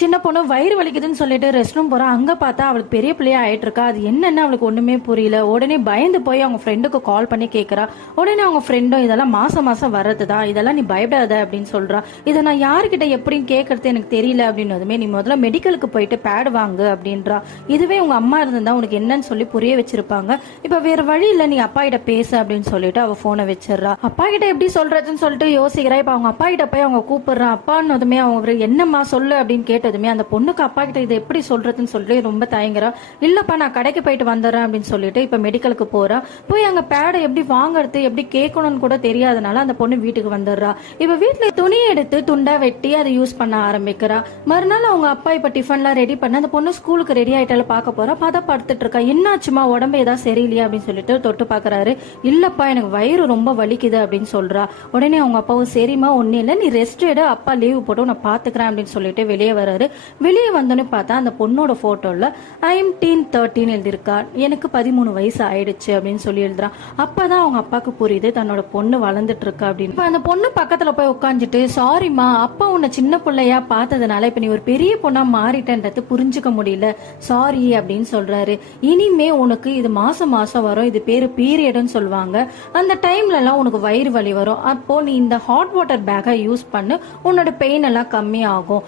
சின்ன பொண்ணு வயிறு வலிக்குதுன்னு சொல்லிட்டு ரெஸ்ட் ரூம் போறா. அங்க பார்த்தா அவளுக்கு பெரிய பிள்ளையா ஆயிட்டு இருக்கா. அது என்னன்னு அவளுக்கு ஒண்ணுமே புரியல. உடனே பயந்து போய் அவங்க ஃப்ரெண்டுக்கு கால் பண்ணி கேக்குறா. உடனே அவங்க ஃப்ரெண்டும் இதெல்லாம் மாசம் மாசம் வர்றதுதான், இதெல்லாம் நீ பயப்படாத அப்படின்னு சொல்றா. இதை நான் யாருக்கிட்ட எப்படின்னு கேட்கறது எனக்கு தெரியல அப்படின்னதுமே, நீ முதல்ல மெடிக்கலுக்கு போயிட்டு பேட் வாங்கு அப்படின்றா. இதுவே உங்க அம்மா இருந்தா உனக்கு என்னன்னு சொல்லி புரிய வச்சிருப்பாங்க. இப்ப வேற வழி இல்ல, நீ அப்பா கிட்ட பேசு அப்படின்னு சொல்லிட்டு அவ போனை வச்சிடறா. அப்பா கிட்ட எப்படி சொல்றதுன்னு சொல்லிட்டு யோசிக்கிறா. இப்ப அவங்க அப்பா கிட்ட போய் அவங்க கூப்பிடுறா. அப்பான்னதுமே அவங்க என்னம்மா சொல்லு அப்படின்னு கேட்டதுமே அந்த பொண்ணுக்கு அப்பா கிட்ட இதை எப்படி சொல்றதுன்னு சொல்லி ரொம்ப தயங்குறா. இல்லப்பா நான் கடைக்கு போயிட்டு வந்துடுறேன் அப்படின்னு சொல்லிட்டு இப்ப மெடிக்கலுக்கு போறா. போய் அங்க பேடை எப்படி வாங்குறது எப்படி கேட்கணும்னு கூட தெரியாதனால அந்த பொண்ணு வீட்டுக்கு வந்துடுறா. இப்ப வீட்டுல துணி எடுத்து துண்டா வெட்டி அதை யூஸ் பண்ண ஆரம்பிக்கிறா. மறுநாள் அவங்க அப்பா இப்ப டிஃபன்லாம் ரெடி பண்ண அந்த பொண்ணு ஸ்கூலுக்கு ரெடி ஆயிட்டால பார்க்க போறா. படுத்துட்டு இருக்கா. என்னாச்சுமா உடம்பு ஏதாவது சரியில்லையா அப்படின்னு சொல்லிட்டு தொட்டு பாக்குறாரு. இல்லப்பா எனக்கு வயிறு ரொம்ப வலிக்குது அப்படின்னு சொல்றா. உடனே அவங்க அப்பாவும் சரிமா ஒன்னும் இல்ல, நீ ரெஸ்ட் எடு, அப்பா லீவ் போட்டு நான் பாத்துக்கிறேன் அப்படின்னு சொல்லிட்டு வெளியே வராரு. வெளியே வந்தோன்னு பார்த்தா அந்த பொண்ணோட போட்டோல ஐம் டீன் 13 எழுதியிருக்கா. எனக்கு 13 வயசு ஆயிடுச்சு அப்படின்னு சொல்லி எழுதுறான். அப்பதான் அவங்க அப்பாவுக்கு புரியுது தன்னோட பொண்ணு வளர்ந்துட்டு இருக்கா அப்படின்னு. அந்த பொண்ணு பக்கத்துல போய் உட்காந்துட்டு சாரிமா அப்பா உன்னை சின்ன பிள்ளையா பார்த்ததுனால இப்ப நீ ஒரு பெரிய பொண்ணா மாறிட்டன்றது புரிஞ்சுக்க முடியல, சாரி அப்படின்னு சொல்றாரு. இனிமே உனக்கு இது மாசம் மாசம் வரும், இது பேரு பீரியட்னு சொல்லுவாங்க. அந்த டைம்ல எல்லாம் உனக்கு வயிறு வலி வரும். அப்போ நீ இந்த ஹாட் வாட்டர் பேக்கை யூஸ் பண்ணு, உன்னோட பெயின் எல்லாம் கம்மி ஆகும்.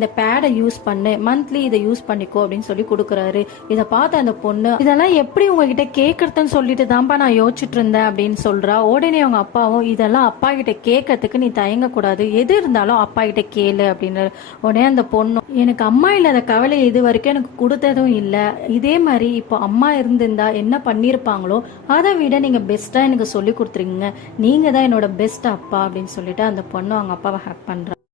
இந்த பேடை யூஸ் பண்ணு, மந்த்லி இதை யூஸ் பண்ணிக்கோ அப்படின்னு சொல்லி கொடுக்குறாரு. இதை பார்த்து அந்த பொண்ணு இதெல்லாம் எப்படி உங்ககிட்ட கேட்கறதுன்னு சொல்லிட்டு தான்ப்பா நான் யோசிச்சுட்டு இருந்தேன் அப்படின்னு சொல்றா. உடனே அவங்க அப்பாவும் இதெல்லாம் அப்பா கிட்ட கேட்கறதுக்கு நீ தயங்க கூடாது, எது இருந்தாலும் அப்பா கிட்ட கேளு அப்படின்னு. உடனே அந்த பொண்ணு எனக்கு அம்மா இல்லாத கவலை இது வரைக்கும் எனக்கு கொடுத்ததும் இல்லை, இதே மாதிரி இப்போ அம்மா இருந்திருந்தா என்ன பண்ணிருப்பாங்களோ அதை விட நீங்க பெஸ்டா எனக்கு சொல்லி கொடுத்துருங்க, நீங்க தான் என்னோட பெஸ்ட் அப்பா அப்படின்னு சொல்லிட்டு அந்த பொண்ணு அவங்க அப்பாவை ஹேக் பண்றா.